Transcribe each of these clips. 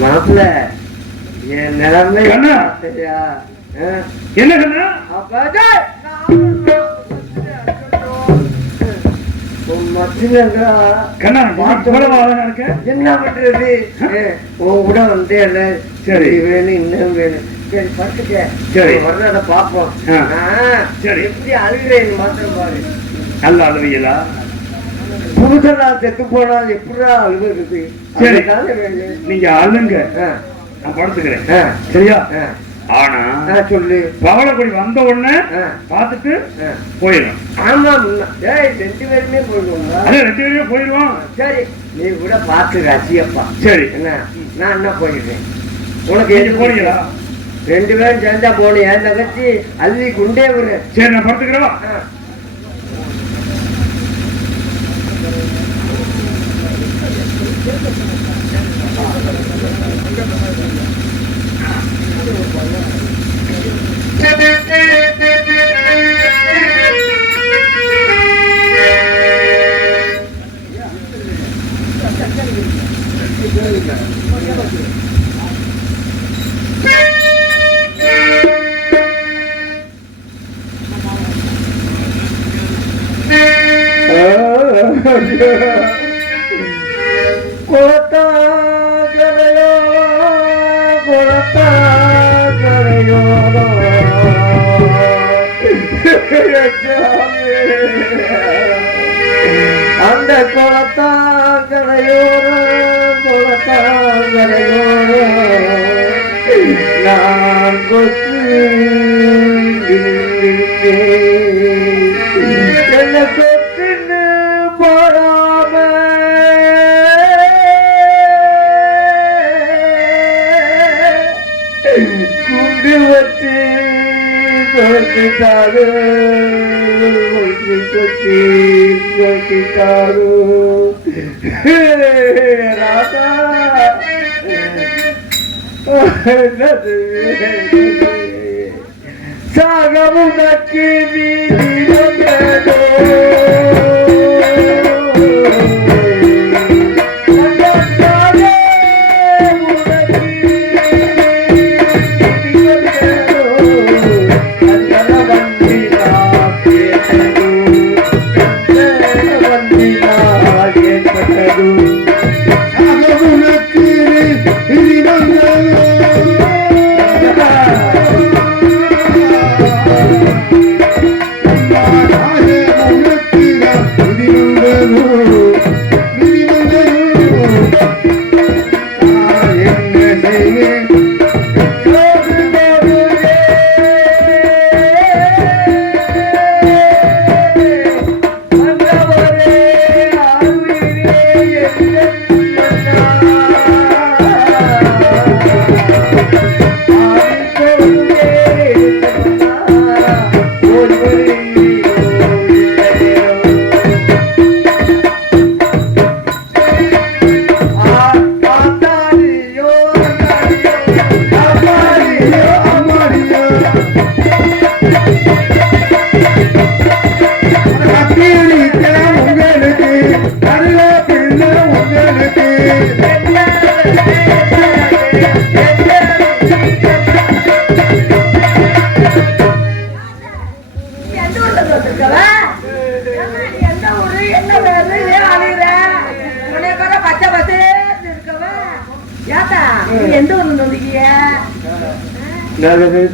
மாப்பிள்ள என் நிலைமை கண்ணா சரியா? என்ன கண்ணா? கண்ணா என்ன பண்றது? உன் கூட வந்து சரி வேணும் இன்னும் வேணும். சரி படுத்துக்க. சரி வர்றத பாப்போம். சரி எப்படி அழுகிறேன் மாத்திரம் பாரு. நல்ல அழுவியலா? புதுசா செத்து போனால் எப்படா அழுகுறது? சரி நீங்க அழுங்க, நான் படுத்துக்கிறேன். சரியா? ஆனா சொல்லு. பவளக்குடி வந்த உடனே பார்த்துட்டு போயிடும். ஆமா ரெண்டு பேருமே போயிடுவோம். அதே ரெண்டு பேருமே போயிடுவோம். சரி நீ கூட பார்த்து ரசியப்பா. சரி என்ன நான் என்ன போயிடுறேன். உனக்கு எது போனீங்களா? ரெண்டு பேரும் சேர்ந்தா போனேன். என் தங்கச்சி அள்ளி குண்டே விடு. சரி நான் படுத்துக்கிறவா? அந்த குளத்தாங்கரையோரோ நான் என்ன கொத்துன்னு போடாம குண்டு வச்சு கொத்திட்டாரு ராதா சாகவும் நக்கு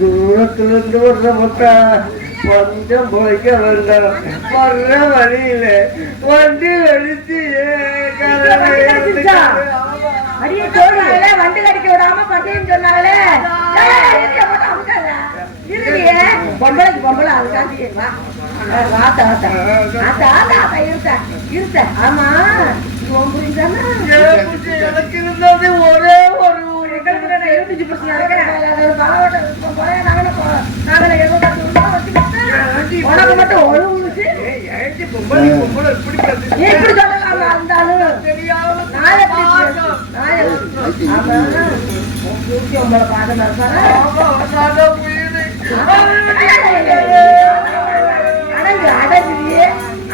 தூரத்திலிருந்து வர்ற முட்டா கொஞ்சம் போய்க்க வேண்டாம். வர்ற வழியில வண்டி வெடிச்சு வண்டி கடிக்க விடாம பட்டின்னு சொன்னாங்களே. பொம்பளைக்கு பொம்பளை அதுக்காண்டி இருத்த. ஆமா எனக்கு இருந்தது ஒரே ஒரு உனக்கு மட்டும் ஒரு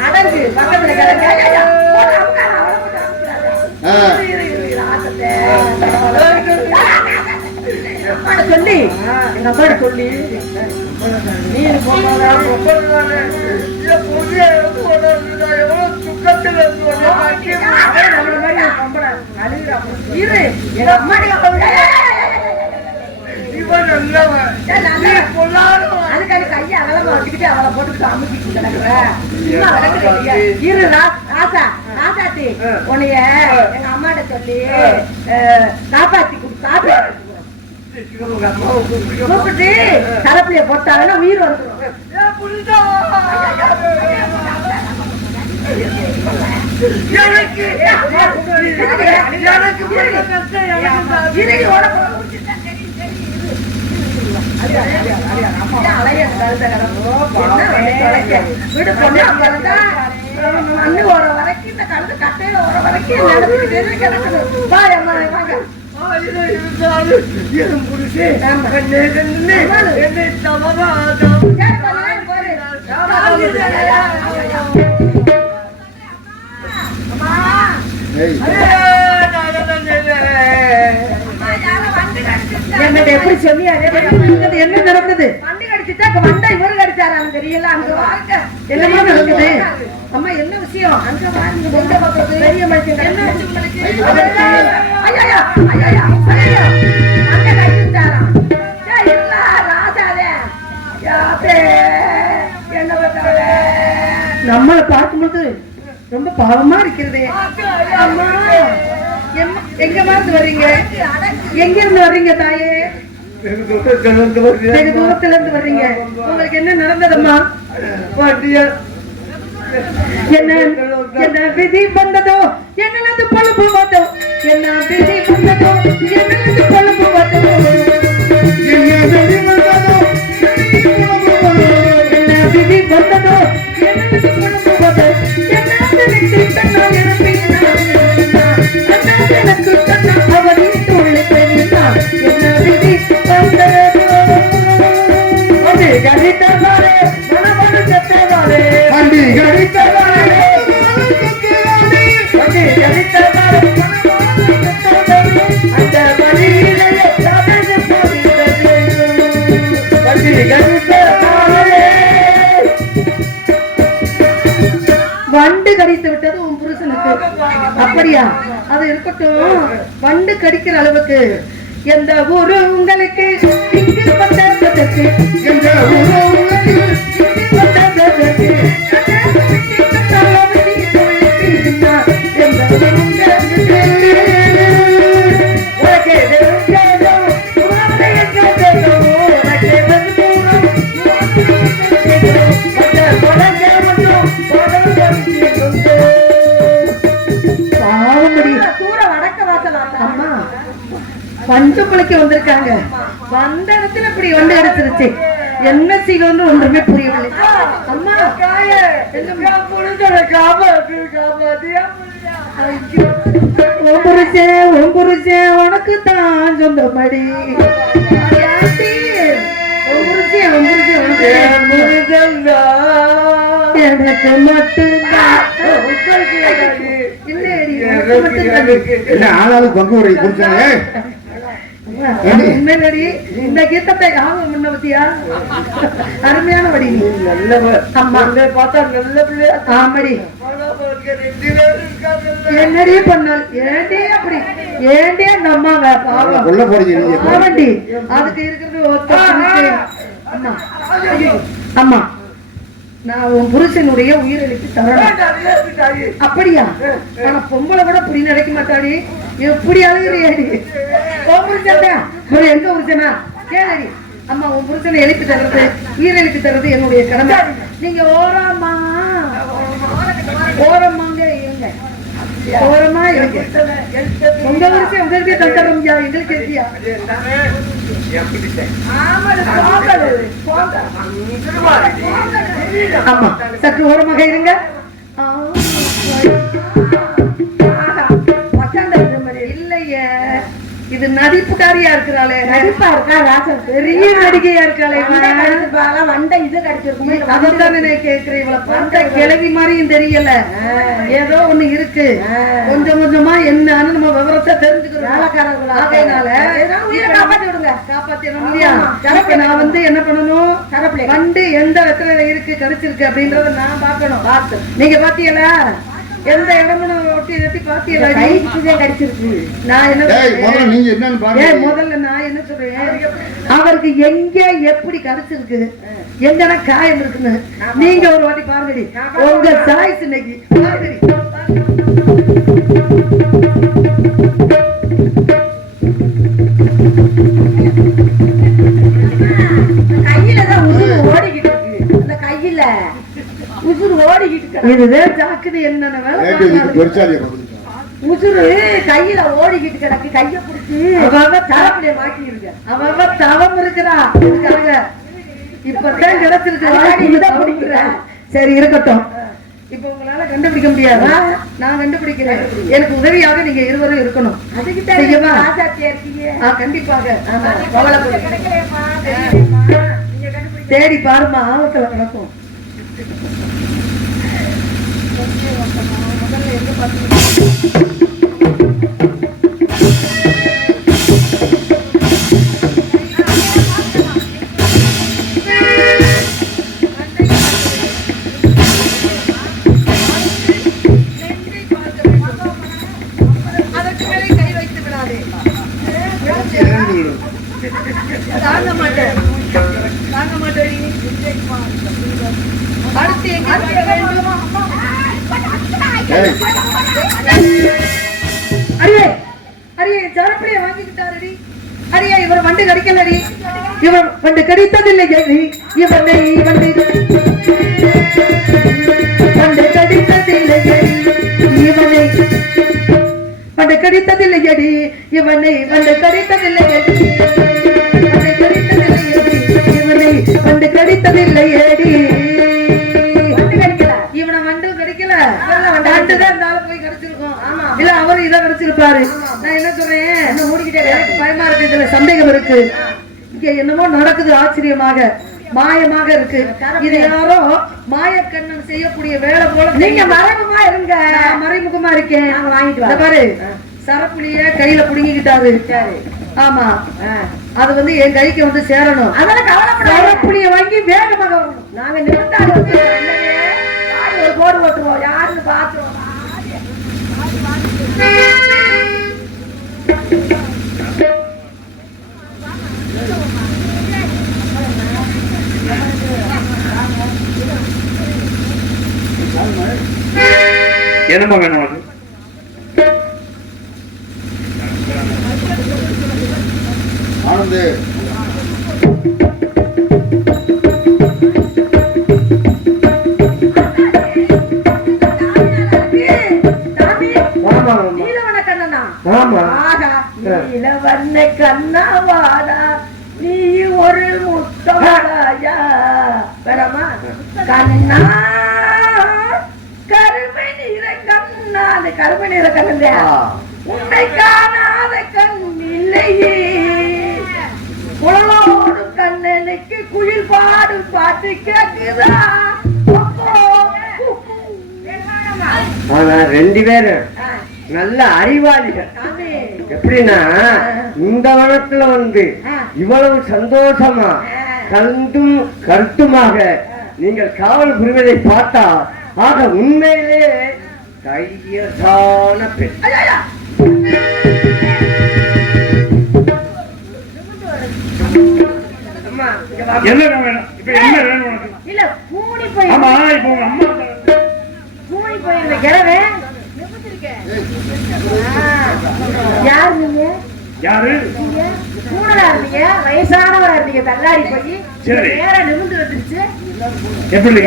அடங்கு பக்கத்துல எங்க அப்பா சொல்லி நீ அதுக்காக கையை அகலமா வச்சுக்கிட்டு அவளை போட்டுக்கிட்டு அமுக்கிட்டு கிடக்குற இரு ராசாத்தி உன்னைய எங்க அம்மாட்ட சொல்லி காப்பாத்தி கூப்பிட்டு தரப்பிய போட்டாங்கன்னா உயிர் வந்துடும். மண்ணு ஓர வரைக்கும் இந்த கழுத்து கட்டையில ஓர வரைக்கும் என்னது எப்படி சொன்னியா என்ன நடக்குது? வண்டி கடிச்சுட்டா வண்டா இவரு கடிச்சாரான்னு தெரியல. அங்க வாங்க என்னமா நடக்குது? அம்மா என்ன விஷயம்? அங்க வாங்க பெரிய மனுஷன் என்ன அங்க கடிச்சுட்டாராம். இல்ல ராசாதே என்ன பண்றாங்க? நம்மளை பார்க்கும்போது ரொம்ப பாவமா இருக்கிறதே. அம்மா எங்க இருந்து வர்றீங்க? எங்க இருந்து வர்றீங்க தாயே? வெகு தூரத்துல இருந்து வர்றீங்க. உங்களுக்கு என்ன நடந்ததம்மா? என்ன விதி வந்ததோ என்னது பழுப்பு வந்தோ? என்ன விதி வந்ததோ என்னது பழுப்பு வந்தோ? என்ன விதி வந்ததோ என்னது பழுப்பு வந்தோ? வண்டு கடித்து விட்டது உன் புருஷனுக்கு. அப்படியா? அது இருக்கட்டும். வண்டு கடிக்கிற அளவுக்கு எந்த ஊரு உங்களுக்கு இங்கு வந்ததற்கு? எந்த ஊரு உங்களுக்கு இங்கு வந்ததற்கு? பஞ்சு குளிக்க வந்திருக்காங்க. வந்த இடத்துல இப்படி வந்து எடுத்துருச்சு. என்ன செய்யணும்னு ஒன்றுமே புரியவில்லை. அம்மா உன் புருஷன் உனக்கு தான் சொந்தமடி. எனக்கு மட்டும்தான் ஆளாளுக்கு பங்கு உரை குடிச்சாங்க. இந்த கீதத்தை யாவும் முன்ன பத்தியா? அருமையான வடி. பார்த்தா நல்ல பிள்ளையா? ஆமடி. என்னடி பண்ணால் ஏண்டே அப்படி ஏண்டே அந்த அம்மாங்க பாவண்டி. அதுக்கு இருக்கிறது அம்மா. அம்மா நான் உன் புருஷனுடைய உயிரிழப்பு தரணும். அப்படியா? ஆனா பொம்பளை கூட புரிய நினைக்க மாட்டாடி. எப்படி அழுகிறீடி? எங்க புருஷனா கேளடி. அம்மா உன் புருஷனை எழுப்பி தர்றது உயிரிழப்பு தர்றது என்னுடைய கடமை. நீங்க ஓரமா ஓரமாங்க இருங்க. ஓரமா இருங்க. உங்க புருஷன் உங்களுக்கு தந்துடும். எங்களுக்கு இருக்கியா? ஆமா சற்று ஓரமாக இருங்க. இல்லையே இது நடிப்புக்காரியா இருக்கிறாளே. நடிப்பா இருக்கா? ராசன் பெரிய நடிகையா இருக்காளே. வண்டை இது கடிச்சிருக்குமே. அதான் கேக்குறேன். இவளை பார்த்தா கிழவி மாதிரியும் தெரியல. ஏதோ ஒண்ணு இருக்கு. கொஞ்சம் கொஞ்சமா என்னன்னு நம்ம விவரத்தை தெரிஞ்சுக்கிறோம். ஆகையினால உயிரை காப்பாத்தி விடுங்க. காப்பாத்திடணும் இல்லையா? இப்ப நான் வந்து என்ன பண்ணணும்? வண்டு எந்த இடத்துல இருக்கு கிடைச்சிருக்கு அப்படின்றத நான் பார்க்கணும். நீங்க பாத்தீங்களா? எந்த இடமும் ஒட்டி எட்டி பாத்தீங்களா? கிடைச்சிருக்கு. நான் என்ன முதல்ல நான் என்ன சொல்றேன், அவருக்கு எங்க எப்படி கிடைச்சிருக்கு, எங்க காயம் இருக்குன்னு நீங்க ஒரு வாட்டி பாருங்கடி. உங்க சாய்ஸ் இன்னைக்கு பாருங்கடி. கையிலதான் உசுறு ஓடிக்கிட்டு இருக்கு. அந்த கையில உசுறு ஓடிக்கிட்டு இதுதான் சாக்குது. என்னென்ன வேலை உசுறு கையில ஓடிக்கிட்டு கிடக்கு. கைய பிடிச்சி தரப்புடைய மாட்டி இருக்க. அவ தவம் இருக்கிறா. இப்பதான் கிடைச்சிருக்கு. சரி இருக்கட்டும். இப்ப உங்களால கண்டுபிடிக்க முடியாது. நான் கண்டுபிடிக்கிறேன். எனக்கு உதவியாக நீங்க இருவரும் இருக்கணும். கண்டிப்பாக தேடி பாருமா. ஆபத்துல கிடக்கும். முதல்ல எங்க பாத்தீங்க? இவர் வண்டு கடிக்கலடி. இவர் வண்டு கடித்ததில்லை. இவனை வண்டு கடித்ததில்லை. இவனை வண்டு கடித்ததில்லை. இவனை வண்டு கடித்ததில்லை. இவனை வண்டு கடித்ததில்லை. இவனை வண்டு கடிக்கல. வண்டுதான் போய் கிடைச்சிருக்கோம். இல்ல அவரு இதை கிடைச்சிருப்பாரு. நான் என்ன சொல்றேன், பயமா இருக்கு. இதுல சந்தேகம் இருக்கு. இங்க என்னமோ நடக்குது. ஆச்சரியமாக மாயமாக இருக்கு. இது யாரோ மாயக்கண்ணன் செய்யக்கூடிய வேலை போல. நீங்க மறைமுகமா இருங்க. மறைமுகமா இருக்கேன். வாங்கிட்டு பாரு. சரப்புலிய கையில புடுங்கிக்கிட்டாரு. ஆமா, அது வந்து என் கைக்கு வந்து சேரணும். சரப்புலிய வாங்கி வேகமாக வரணும். நாங்க நிறுத்தாடு ஒரு போடு ஓட்டுவோம். யாருன்னு பாத்துருவோம். என்னமா வேணும்? அது ஆனந்து கண்ணாவாடா நீ ஒரு முத்தமாயா வேணாமா? கண்ணா கருமை நிற கண்ணா. அது கருமை நிற கண்ணா. உன்னை காணாத கண் இல்லையே. குழலோடு கண்ணனுக்கு குயில் பாடும் பாட்டு கேக்குதா? ரெண்டு பேரும் நல்ல அறிவாளிகள். எப்படின்னா இந்த வனத்துல வந்து இவ்வளவு சந்தோஷமா கலந்தும் கருத்துமாக நீங்கள் காவல் புரிவதை பார்த்தா ஆக உண்மையிலே தைரியசான பெண். என்ன வேணும்? இப்ப என்ன வேணும் உனக்கு? இல்ல பூனி போய். ஆமா, இப்ப உங்க அம்மா பூனி போய் இந்த கிழவே யாரு? நீங்க யாரு? பூனலா இருந்தீங்க, வயசானவரா இருந்தீங்க. தள்ளாடி போய் நேர நிமிர்ந்து வந்துருச்சு. எப்படி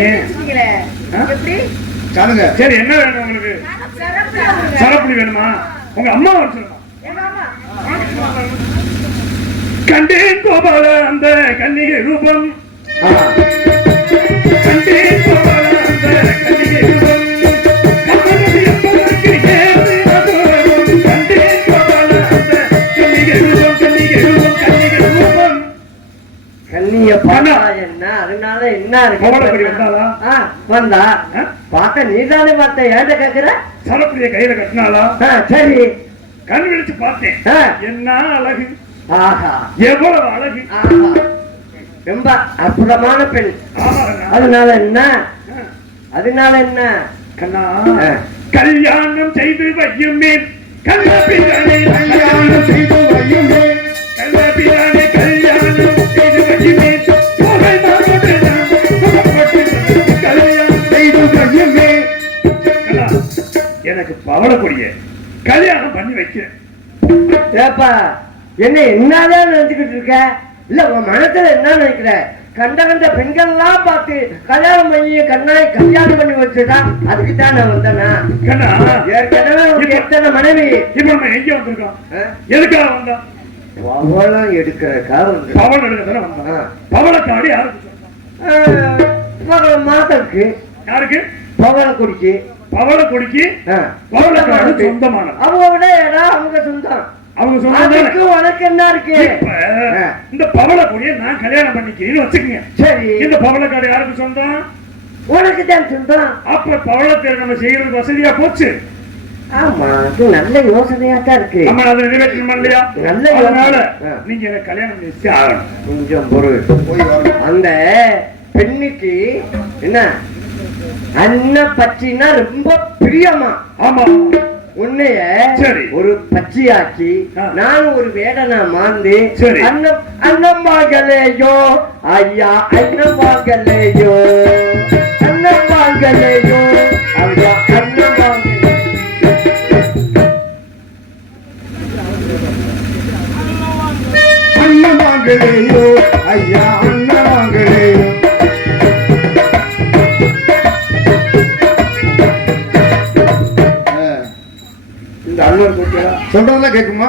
எப்படி சாலுங்க? சரி, என்ன வேணும் உங்களுக்கு? சரப்புலி வேணுமா? உங்க அம்மா வச்சிருக்கோம். கண்டேன் கோபால அந்த கன்னிகை ரூபம். கண்டேன் கோபால அந்த கன்னிகை ரூபம். கண்ணிய பார்த்தா என்ன? அதனால என்ன இருக்கு? வந்தா பார்த்த நீதானே பார்த்த. ஏன்ட கேக்குற? சரப்புலிய கையில கட்டினாலா? சரி, கண் விழிச்சு பார்த்தேன். என்ன அழகு, ஆஹா எவ்வளவு அழகு. ஆஹா ரொம்ப அற்புதமான பெண். ஆமா கண்ணா. அதனால என்ன? அதனால என்ன கண்ணா, கல்யாணம் செய்து வையுமே கள்ளப்பிரானே, கல்யாணம் செய்து வையுமே, கள்ளப்பிரானே கல்யாணம் செய்து வையுமே, புகழ் மாறுபட்டு நாம் புகழ்பட்டு கல்யாணம் செய்து வையுமே. கண்ணா, எனக்கு பவளக்கூடிய கல்யாணம் பண்ணி வைக்கிறேன். ஏப்பா என்ன என்னதான் நினைச்சுக்கிட்டு இருக்க? இல்ல உன் மனசுல என்ன நினைக்கிற? கண்ட கண்ட பெண்கள்லாம் பார்த்து கல்யாணம் பண்ணி கண்ணாய் கல்யாணம் பண்ணி வச்சுதான் அதுக்குதான் நான் வந்தேனா? கண்ணா, ஏற்கனவே உனக்கு எத்தனை மனைவி? இப்ப நம்ம எங்க வந்திருக்கோம்? எதுக்காக வந்தோம்? பவளம் எடுக்கிறதுக்காக வந்து பவளம் எடுக்கிறதான வந்தோம். பவளக்காடு யாருக்கு சொந்தம்? பவளம் மாதத்துக்கு. யாருக்கு? பவளக்குடிக்கு. பவளக்குடிக்கு பவளக்காடு சொந்தமானது. அவங்க விட இடம் அவங்க சொந்தம். அவங்க சொந்தம். அதுக்கு உனக்கு என்ன இருக்கு? இப்ப இந்த பவளக்குடியை நான் கல்யாணம் பண்ணிக்கிறேன்னு வச்சுக்கங்க. சரி, இந்த பவளக்காடு யாருக்கு சொந்தம்? உனக்கு தான் சொந்தம். அப்ப பவளத்தை நம்ம செய்யறதுக்கு வசதியா போச்சு. ஆமா, அது நல்ல யோசனையா தான் இருக்கு. நம்ம அதை நிறைவேற்றணும் இல்லையா? நல்ல அதனால யோசனை. நீங்க எனக்கு கல்யாணம் பண்ணி ஆகணும். கொஞ்சம் பொருள் போய் வரணும். அந்த பெண்ணுக்கு என்ன அண்ணன் பச்சின்னா ரொம்ப பிரியமா. ஆமா, உன்னைய சரி. ஒரு பச்சையாக்கி நான் ஒரு வேடனா மாந்து சரி. அண்ணம்மாகலேயோ ஐயா, அண்ணம்மாகலேயோ அண்ணம்மாகலேயோ ஐயா, அண்ணமாங்கலேயோ ஐயா, அண்ணமாங்கலேயோ. இந்த அண்ணன் குட்டியா சொல்றதெல்லாம் கேக்குமா?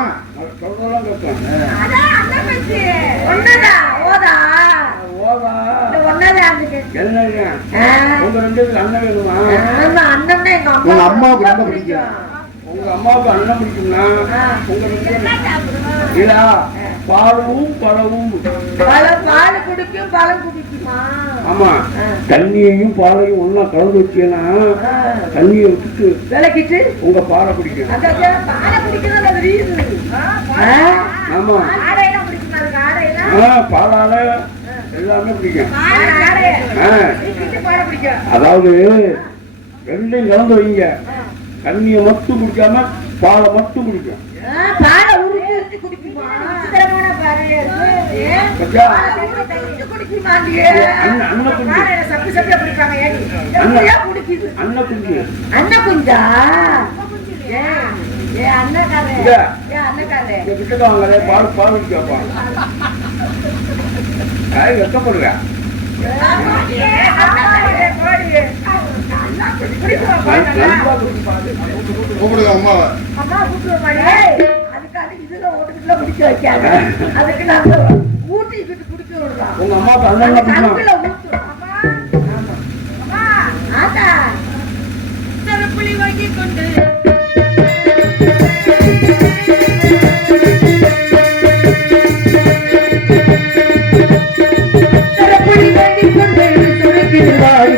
சொல்றதெல்லாம் கேட்பேன். என்னங்க உங்க ரெண்டு பேருக்கு அண்ணன் வேணுமா? உங்க அம்மாவுக்கு ரொம்ப பிடிக்கும். உங்க அம்மாவுக்கு அண்ணன் பிடிக்கும்னா உங்க ரெண்டு பேரும் இல்ல பாலும் பழமும். பால் குடிக்கும், பழம் குடிக்குமா? ஆமா, தண்ணியையும் பாலையும் ஒன்னா கலந்து வச்சீங்கன்னா தண்ணியை விட்டுட்டு விளக்கிட்டு உங்க பாலை குடிக்கும். பாலை குடிக்கிறது அது ரீசன். ஆமா, ஆடையெல்லாம் குடிக்குமா? அதுக்கு ஆடையெல்லாம் பாலால எல்லாமே பிடிக்கும். பாலை பிடிக்கும். அதாவது ரெண்டையும் கலந்து வைங்க. தண்ணியை மட்டும் குடிக்காம பாலை மட்டும் குடிக்கும். பாலை உருக்கி குடிக்குமா? விசித்திரமான பாறையா இருக்கு. பச்சா, குடிக்குமா? அண்ணன் குஞ்சு. சப்பி சப்பியா குடிப்பாங்க. ஏடி எப்படியா குடிக்குது? அண்ணன் குஞ்சு. அண்ணன் குஞ்சா? ஏ அண்ணக்காரே, இங்க. ஏ அண்ணக்காரே, இங்க கிட்ட வாங்கலே, பால் பால் குடிக்காப்பா. வெக்கப்படுங்க. கூப்பிடுங்க அம்மாவை. அம்மா கூப்பிடுவாங்க. அதுக்காக இதுல ஓட்டுக்குள்ள குடிக்க வைக்காத. அதுக்கு நாங்க ஊட்டிக்கிட்டு குடிக்க விடுறோம். உங்க அம்மாவுக்கு அண்ணன் பிடிக்குமா? கண்ணுல ஊத்துறோம். அம்மா, ஆத்தா சரப்புளி வாங்கி கொண்டு சரப்புளி வாங்கி கொண்டு சுருக்கிடுவாய்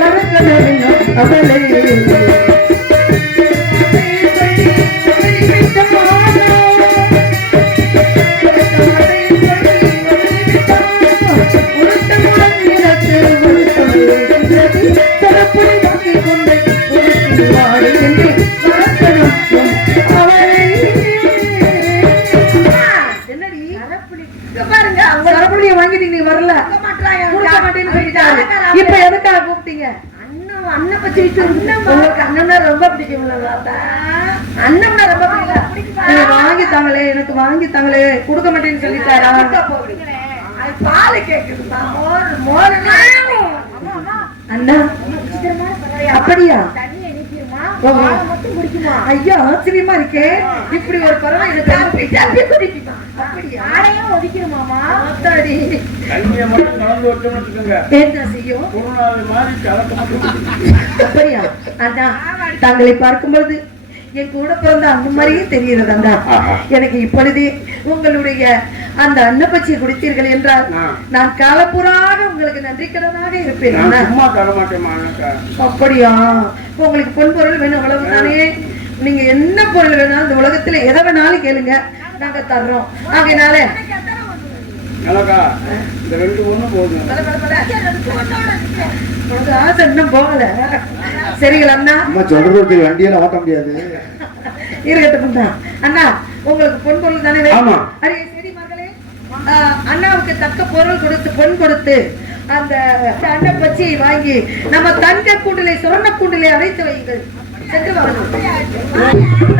வரக்கடலின் அவளே. இப்ப எதுக்காக கூப்பிட்டீங்க? அண்ணன் பத்தி உங்களுக்கு அண்ணன்னா ரொம்ப பிடிக்கும். அண்ணன்னா ரொம்ப பிடிக்கும். வாங்கி தாங்களே, எனக்கு வாங்கி தாங்களே. கொடுக்க மாட்டேன்னு சொல்லிட்டாரா? பால் கேக்குதுமா? அண்ணா அப்படியா? ஐயா ஆச்சரியமா இருக்கே. இப்படி ஒரு பறவை குடிக்குமா? அப்படியா? ஒதுக்கிடுமாமா? தண்ணியை மட்டும் கலந்து வச்சோம்னு வச்சுக்கோங்க, என்ன செய்யும்? குருநாள் மாதிரி கலக்க மட்டும். அப்படியா? அதான் தங்களை பார்க்கும்போது என் கூட பிறந்த அந்த மாதிரியே தெரிகிறது. அண்ணா, எனக்கு இப்பொழுதே உங்களுடைய அந்த அன்னப்பச்சியை குடித்தீர்கள் என்றால் நான் காலப்புறாக உங்களுக்கு நன்றி கடனாக இருப்பேன். சும்மா தர மாட்டேமா. அப்படியா? உங்களுக்கு பொன் பொருள் வேணும், அவ்வளவுதானே? நீங்க என்ன பொருள் வேணாலும் இந்த உலகத்துல எதை வேணாலும் கேளுங்க, நாங்க தர்றோம். ஆகையினால நல்லாக்கா இந்த 2 பொண்ணு போதும். உனக்கு ஆசை இன்னும் போகல. சரிங்களா அண்ணா? அம்மா சொல்றது வண்டியெல்லாம் ஓட்ட முடியாது. இருக்கட்டும் தான் அண்ணா, உங்களுக்கு பொன் பொருள் தானே வேணும்? ஆமா. அரே சரி மகளே, அண்ணாவுக்கு தக்க பொருள் கொடுத்து பொன் கொடுத்து அந்த அண்ணன் பச்சியை வாங்கி நம்ம தங்க கூண்டிலே சுவர்ண கூண்டிலே அடைத்து வையுங்கள். சென்று வாங்க.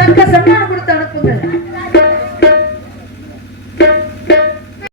தக்க சன்மானம் கொடுத்த